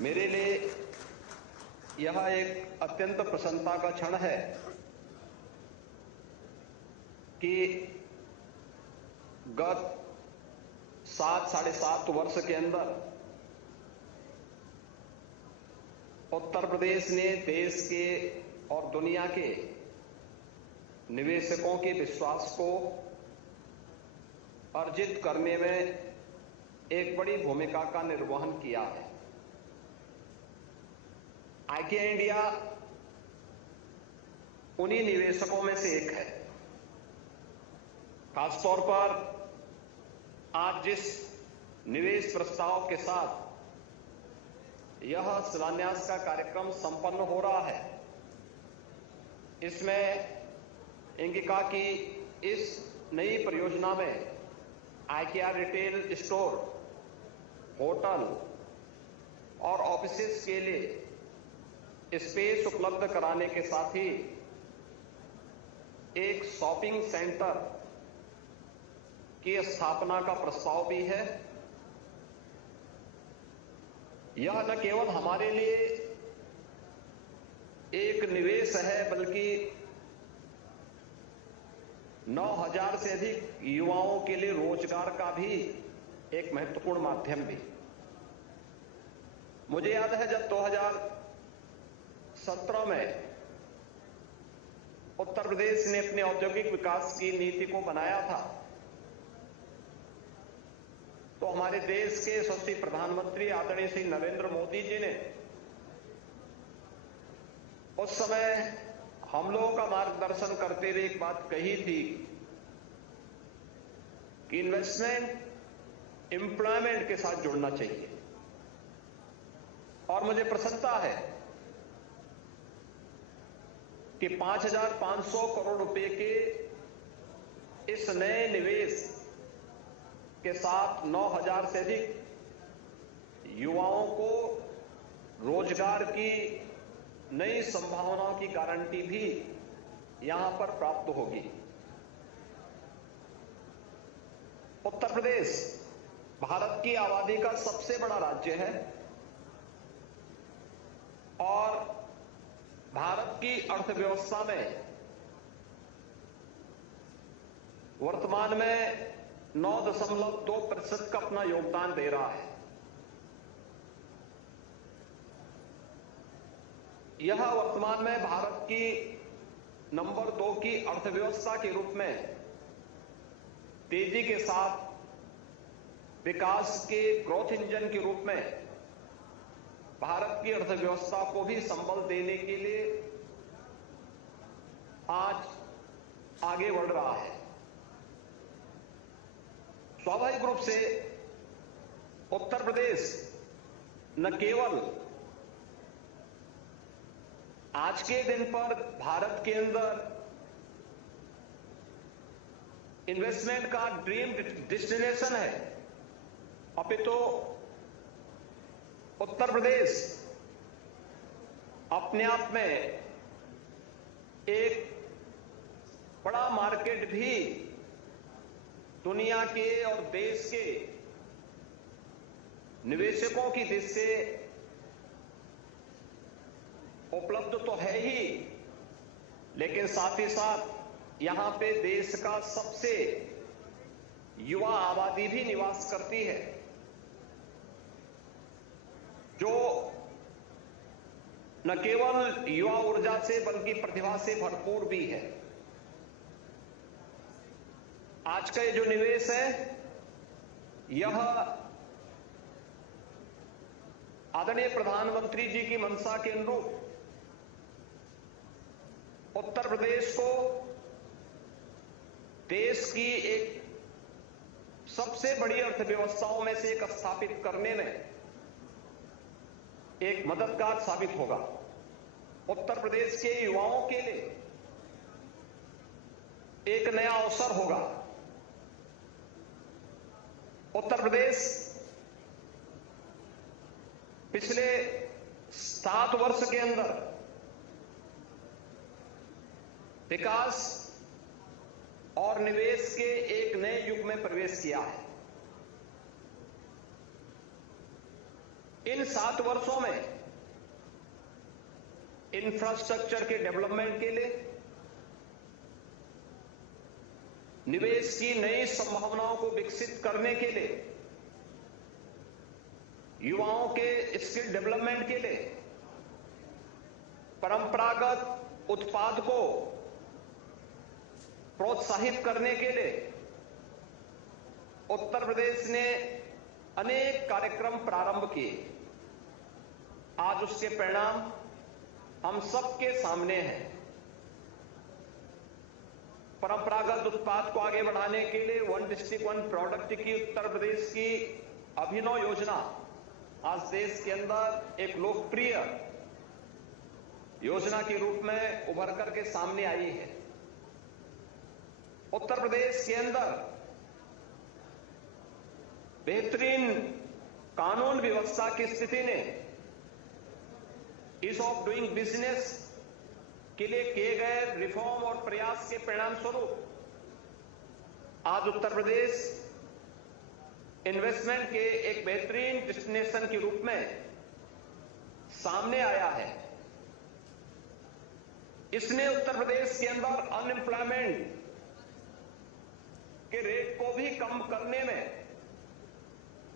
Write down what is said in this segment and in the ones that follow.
मेरे लिए यह एक अत्यंत प्रसन्नता का क्षण है कि गत 7-7.5 वर्ष के अंदर उत्तर प्रदेश ने देश के और दुनिया के निवेशकों के विश्वास को अर्जित करने में एक बड़ी भूमिका का निर्वहन किया है। IKEA इंडिया उन्हीं निवेशकों में से एक है। खासतौर पर आज जिस निवेश प्रस्ताव के साथ यह शिलान्यास का कार्यक्रम संपन्न हो रहा है, इसमें इंगिका की इस नई परियोजना में IKEA रिटेल स्टोर, होटल और ऑफिसेस के लिए स्पेस उपलब्ध कराने के साथ ही एक शॉपिंग सेंटर की स्थापना का प्रस्ताव भी है। यह न केवल हमारे लिए एक निवेश है, बल्कि 9,000 से अधिक युवाओं के लिए रोजगार का भी एक महत्वपूर्ण माध्यम भी। मुझे याद है जब 2017 में उत्तर प्रदेश ने अपने औद्योगिक विकास की नीति को बनाया था, तो हमारे देश के यशस्वी प्रधानमंत्री आदरणीय श्री नरेंद्र मोदी जी ने उस समय हम लोगों का मार्गदर्शन करते हुए एक बात कही थी कि इन्वेस्टमेंट एम्प्लॉयमेंट के साथ जुड़ना चाहिए। और मुझे प्रसन्नता है कि 5,500 करोड़ रुपए के इस नए निवेश के साथ 9,000 से अधिक युवाओं को रोजगार की नई संभावनाओं की गारंटी भी यहां पर प्राप्त होगी। उत्तर प्रदेश भारत की आबादी का सबसे बड़ा राज्य है और भारत की अर्थव्यवस्था में वर्तमान में 9.2% का अपना योगदान दे रहा है। यह वर्तमान में भारत की नंबर 2 की अर्थव्यवस्था के रूप में तेजी के साथ विकास के ग्रोथ इंजन के रूप में भारत की अर्थव्यवस्था को भी संबल देने के लिए आज आगे बढ़ रहा है। स्वाभाविक रूप से उत्तर प्रदेश न केवल आज के दिन पर भारत के अंदर इन्वेस्टमेंट का ड्रीम डेस्टिनेशन है, अपितु उत्तर प्रदेश अपने आप में एक बड़ा मार्केट भी दुनिया के और देश के निवेशकों की दृष्टि से उपलब्ध तो है ही, लेकिन साथ ही साथ यहां पे देश का सबसे युवा आबादी भी निवास करती है, जो न केवल युवा ऊर्जा से बल्कि प्रतिभा से भरपूर भी है। आज का ये जो निवेश है, यह आदरणीय प्रधानमंत्री जी की मंशा के अनुरूप उत्तर प्रदेश को देश की एक सबसे बड़ी अर्थव्यवस्थाओं में से एक स्थापित करने में एक मददगार साबित होगा। उत्तर प्रदेश के युवाओं के लिए एक नया अवसर होगा। उत्तर प्रदेश पिछले 7 वर्ष के अंदर विकास और निवेश के एक नए युग में प्रवेश किया है। इन 7 वर्षों में इंफ्रास्ट्रक्चर के डेवलपमेंट के लिए, निवेश की नई संभावनाओं को विकसित करने के लिए, युवाओं के स्किल डेवलपमेंट के लिए, परंपरागत उत्पाद को प्रोत्साहित करने के लिए उत्तर प्रदेश ने अनेक कार्यक्रम प्रारंभ किए। आज उसके परिणाम हम सबके सामने हैं। परंपरागत उत्पाद को आगे बढ़ाने के लिए वन डिस्ट्रिक्ट वन प्रोडक्ट की उत्तर प्रदेश की अभिनव योजना आज देश के अंदर एक लोकप्रिय योजना के रूप में उभर करके सामने आई है। उत्तर प्रदेश के अंदर बेहतरीन कानून व्यवस्था की स्थिति ने ईज ऑफ डूइंग बिजनेस के लिए किए गए रिफॉर्म और प्रयास के परिणाम स्वरूप आज उत्तर प्रदेश इन्वेस्टमेंट के एक बेहतरीन डेस्टिनेशन के रूप में सामने आया है। इसने उत्तर प्रदेश के अंदर अनएम्प्लॉयमेंट के रेट को भी कम करने में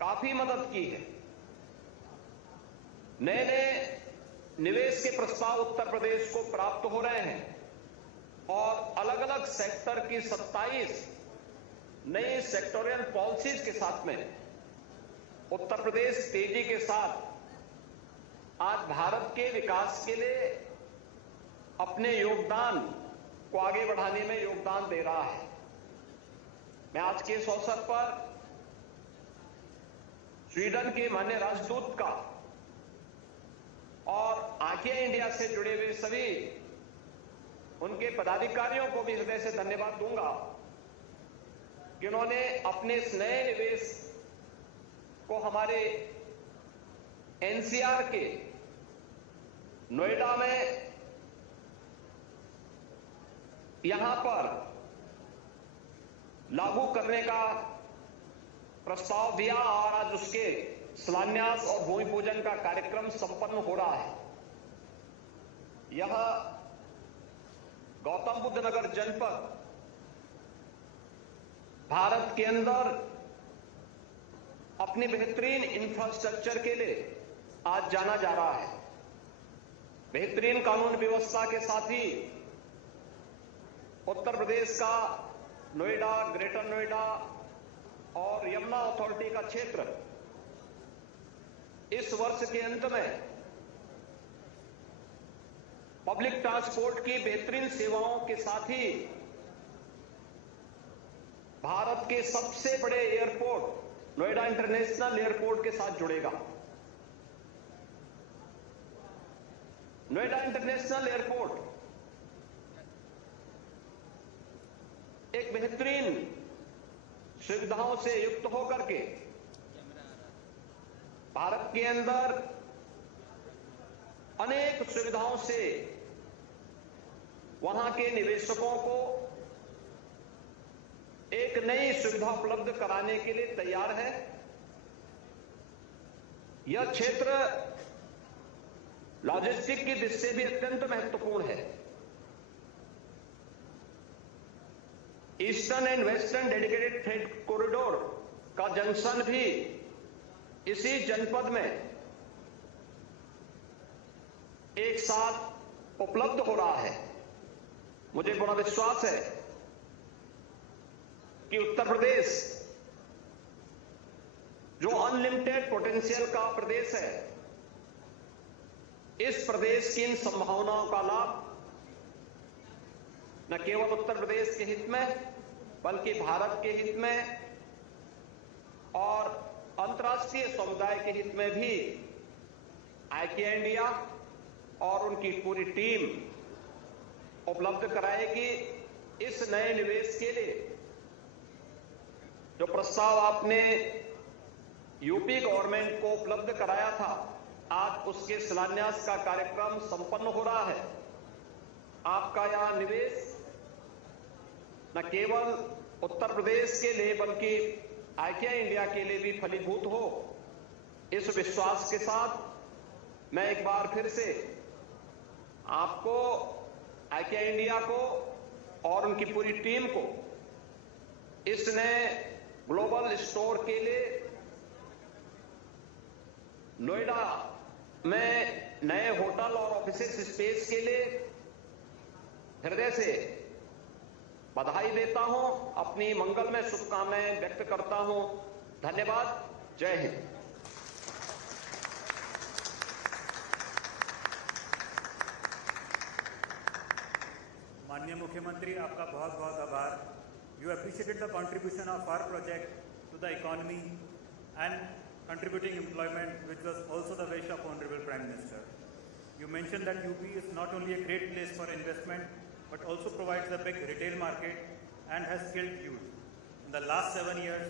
काफी मदद की है। नए नए निवेश के प्रस्ताव उत्तर प्रदेश को प्राप्त हो रहे हैं और अलग अलग सेक्टर की 27 नई सेक्टोरियल पॉलिसीज के साथ में उत्तर प्रदेश तेजी के साथ आज भारत के विकास के लिए अपने योगदान को आगे बढ़ाने में योगदान दे रहा है। मैं आज के इस अवसर पर स्वीडन के माननीय राजदूत का और आकिया इंडिया से जुड़े हुए सभी उनके पदाधिकारियों को भी हृदय से धन्यवाद दूंगा कि उन्होंने अपने इस नए निवेश को हमारे एनसीआर के नोएडा में यहां पर लागू करने का प्रस्ताव दिया और आज उसके शिलान्यास और भूमि पूजन का कार्यक्रम संपन्न हो रहा है। यह गौतम बुद्ध नगर जनपद भारत के अंदर अपनी बेहतरीन इंफ्रास्ट्रक्चर के लिए आज जाना जा रहा है। बेहतरीन कानून व्यवस्था के साथ ही उत्तर प्रदेश का नोएडा, ग्रेटर नोएडा और यमुना अथॉरिटी का क्षेत्र इस वर्ष के अंत में पब्लिक ट्रांसपोर्ट की बेहतरीन सेवाओं के साथ ही भारत के सबसे बड़े एयरपोर्ट नोएडा इंटरनेशनल एयरपोर्ट के साथ जुड़ेगा। नोएडा इंटरनेशनल एयरपोर्ट एक बेहतरीन सुविधाओं से युक्त होकर के भारत के अंदर अनेक सुविधाओं से वहां के निवेशकों को एक नई सुविधा उपलब्ध कराने के लिए तैयार है। यह क्षेत्र लॉजिस्टिक की दृष्टि से भी अत्यंत महत्वपूर्ण है। Eastern and western dedicated freight corridor का जंक्शन भी इसी जनपद में एक साथ उपलब्ध हो रहा है। मुझे बड़ा विश्वास है कि उत्तर प्रदेश जो अनलिमिटेड पोटेंशियल का प्रदेश है, इस प्रदेश की इन संभावनाओं का लाभ न केवल उत्तर प्रदेश के हित में बल्कि भारत के हित में और अंतर्राष्ट्रीय समुदाय के हित में भी आइकिया इंडिया और उनकी पूरी टीम उपलब्ध कराएगी। इस नए निवेश के लिए जो प्रस्ताव आपने यूपी गवर्नमेंट को उपलब्ध कराया था, आज उसके शिलान्यास का कार्यक्रम संपन्न हो रहा है। आपका यह निवेश न केवल उत्तर प्रदेश के लिए बल्कि आइकिया इंडिया के लिए भी फलीभूत हो, इस विश्वास के साथ मैं एक बार फिर से आपको, आईकिया इंडिया को और उनकी पूरी टीम को इस नए ग्लोबल स्टोर के लिए नोएडा में नए होटल और ऑफिसेस स्पेस के लिए हृदय से बधाई देता हूं, अपनी मंगलमय शुभकामनाएं व्यक्त करता हूं। धन्यवाद। जय हिंद। माननीय मुख्यमंत्री, आपका बहुत बहुत आभार। You appreciated the contribution of our project to the economy and contributing employment, which was also the wish of Honorable Prime Minister. You mentioned that UP is not only a great place for investment, but also provides a big retail market and has skilled youth. In the last 7 years,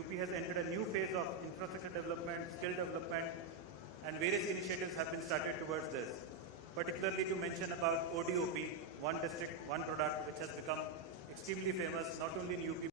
UP has entered a new phase of infrastructure development, skill development, and various initiatives have been started towards this. Particularly to mention about ODOP, one district, one product, which has become extremely famous not only in UP